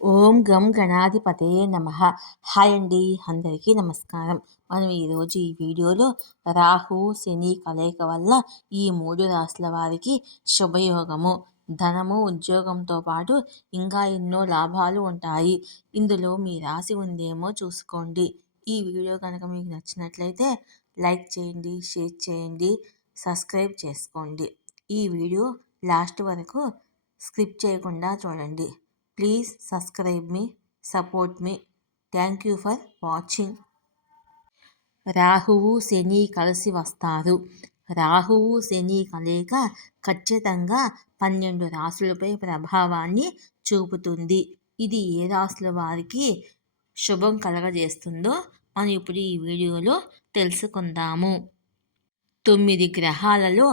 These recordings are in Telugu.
ఓం గం గణాధిపతయే నమః. హాయ్ అండి, అందరికీ నమస్కారం. మనం ఈరోజు ఈ వీడియోలో రాహు శని కలయిక వల్ల ఈ 3 రాశుల వారికి శుభయోగము, ధనము, ఉద్యోగంతో పాటు ఇంకా ఎన్నో లాభాలు ఉంటాయి. ఇందులో మీ రాశి ఉందేమో చూసుకోండి. ఈ వీడియో కనుక మీకు నచ్చినట్లయితే లైక్ చేయండి, షేర్ చేయండి, సబ్స్క్రైబ్ చేసుకోండి. ఈ వీడియో లాస్ట్ వరకు స్కిప్ చేయకుండా చూడండి. Please subscribe me, support me. Thank you for watching. రాహువు శని కలిసి వస్తారు. రాహువు శని కలయిక ఖచ్చితంగా 12 రాశులపై ప్రభావాన్ని చూపుతుంది. ఇది ఏ రాశుల వారికి శుభం కలగజేస్తుందో మనం ఇప్పుడు ఈ వీడియోలో తెలుసుకుందాము. 9 గ్రహాలలో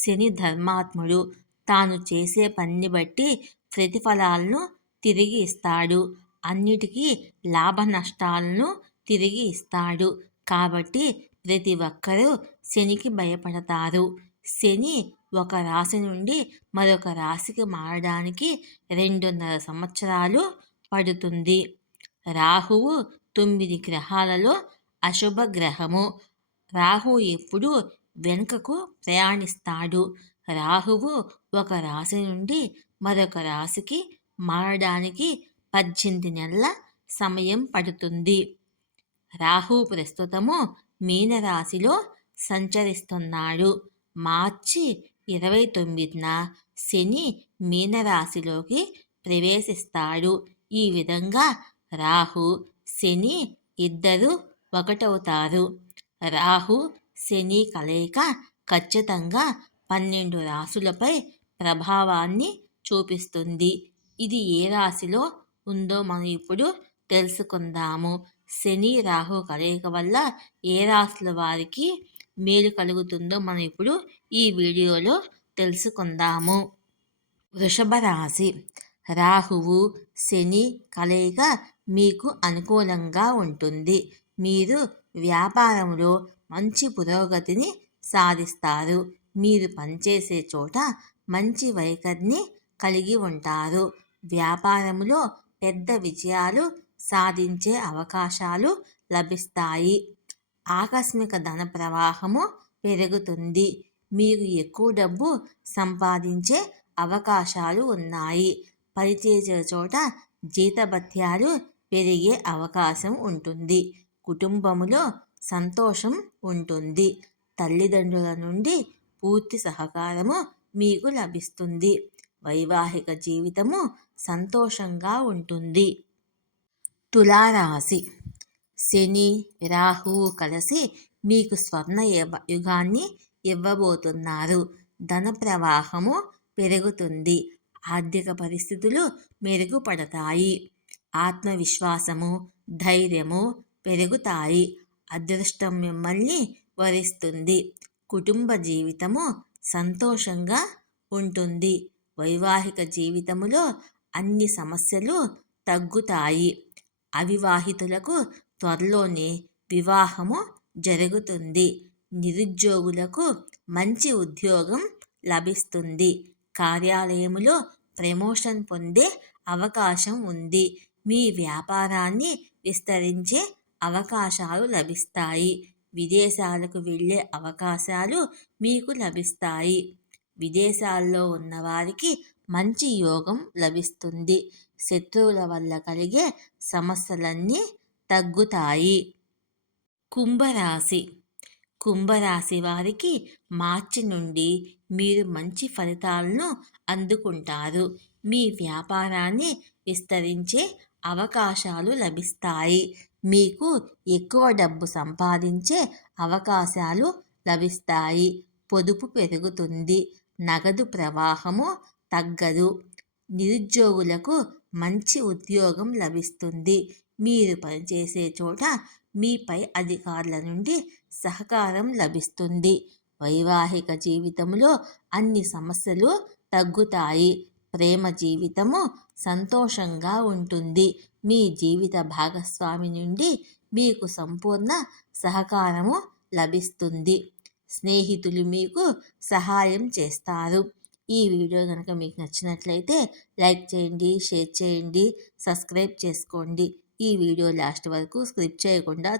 శని ధర్మాత్ముడు. తాను చేసే పనిని బట్టి ప్రతిఫలాలను తిరిగి ఇస్తాడు. అన్నిటికీ లాభ నష్టాలను తిరిగి ఇస్తాడు. కాబట్టి ప్రతి ఒక్కరూ శనికి భయపడతారు. శని ఒక రాశి నుండి మరొక రాశికి మారడానికి 2.5 సంవత్సరాలు పడుతుంది. రాహువు 9 గ్రహాలలో అశుభ గ్రహము. రాహు ఎప్పుడు వెనుకకు ప్రయాణిస్తాడు. రాహువు ఒక రాశి నుండి మరొక రాశికి మారడానికి 18 నెలల సమయం పడుతుంది. రాహు ప్రస్తుతము మీనరాశిలో సంచరిస్తున్నాడు. మార్చి 29న శని మీనరాశిలోకి ప్రవేశిస్తాడు. ఈ విధంగా రాహు శని ఇద్దరు ఒకటవుతారు. రాహు శని కలయిక ఖచ్చితంగా 12 రాశులపై ప్రభావాన్ని చూపిస్తుంది. ఇది ఏ రాశిలో ఉందో మనం ఇప్పుడు తెలుసుకుందాము. శని రాహు కలయిక వల్ల ఏ రాశుల వారికి మేలు కలుగుతుందో మనం ఇప్పుడు ఈ వీడియోలో తెలుసుకుందాము. వృషభ రాశి. రాహువు శని కలయిక మీకు అనుకూలంగా ఉంటుంది. మీరు వ్యాపారంలో మంచి పురోగతిని సాధిస్తారు. మీరు పనిచేసే చోట మంచి వైఖరిని కలిగి ఉంటారు. వ్యాపారంలో పెద్ద విజయాలు సాధించే అవకాశాలు లభిస్తాయి. ఆకస్మిక ధన ప్రవాహము పెరుగుతుంది. మీరు ఎక్కువ డబ్బు సంపాదించే అవకాశాలు ఉన్నాయి. పనిచేసే చోట జీతభత్యాలు పెరిగే అవకాశం ఉంటుంది. కుటుంబములో సంతోషం ఉంటుంది. తల్లిదండ్రుల నుండి పూర్తి సహకారము మీకు లభిస్తుంది. వైవాహిక జీవితము సంతోషంగా ఉంటుంది. తులారాశి. శని రాహువు కలిసి మీకు స్వర్ణ యుగాన్ని ఇవ్వబోతున్నారు. ధన ప్రవాహము పెరుగుతుంది. ఆర్థిక పరిస్థితులు మెరుగుపడతాయి. ఆత్మవిశ్వాసము, ధైర్యము పెరుగుతాయి. అదృష్టం మిమ్మల్ని వరిస్తుంది. కుటుంబ జీవితము సంతోషంగా ఉంటుంది. వైవాహిక జీవితములో అన్ని సమస్యలు తగ్గుతాయి. అవివాహితులకు త్వరలోనే వివాహము జరుగుతుంది. నిరుద్యోగులకు మంచి ఉద్యోగం లభిస్తుంది. కార్యాలయములో ప్రమోషన్ పొందే అవకాశం ఉంది. మీ వ్యాపారాన్ని విస్తరించే అవకాశాలు లభిస్తాయి. విదేశాలకు వెళ్ళే అవకాశాలు మీకు లభిస్తాయి. విదేశాల్లో ఉన్నవారికి మంచి యోగం లభిస్తుంది. శత్రువుల వల్ల కలిగే సమస్యలన్నీ తగ్గుతాయి. కుంభరాశి. కుంభరాశి వారికి మార్చి నుండి మీరు మంచి ఫలితాలను అందుకుంటారు. మీ వ్యాపారాన్ని విస్తరించే అవకాశాలు లభిస్తాయి. మీకు ఎక్కువ డబ్బు సంపాదించే అవకాశాలు లభిస్తాయి. పొదుపు పెరుగుతుంది. నగదు ప్రవాహము తగ్గదు. నిరుద్యోగులకు మంచి ఉద్యోగం లభిస్తుంది. మీరు పనిచేసే చోట మీ పై అధికారుల నుండి సహకారం లభిస్తుంది. వైవాహిక జీవితంలో అన్ని సమస్యలు తగ్గుతాయి. ప్రేమ జీవితము సంతోషంగా ఉంటుంది. మీ జీవిత భాగస్వామి నుండి మీకు సంపూర్ణ సహకారము లభిస్తుంది. స్నేహితులు మీకు సహాయం చేస్తారు. ఈ వీడియో కనుక మీకు నచ్చినట్లయితే లైక్ చేయండి, షేర్ చేయండి, సబ్స్క్రైబ్ చేసుకోండి. ఈ వీడియో లాస్ట్ వరకు స్కిప్ చేయకుండా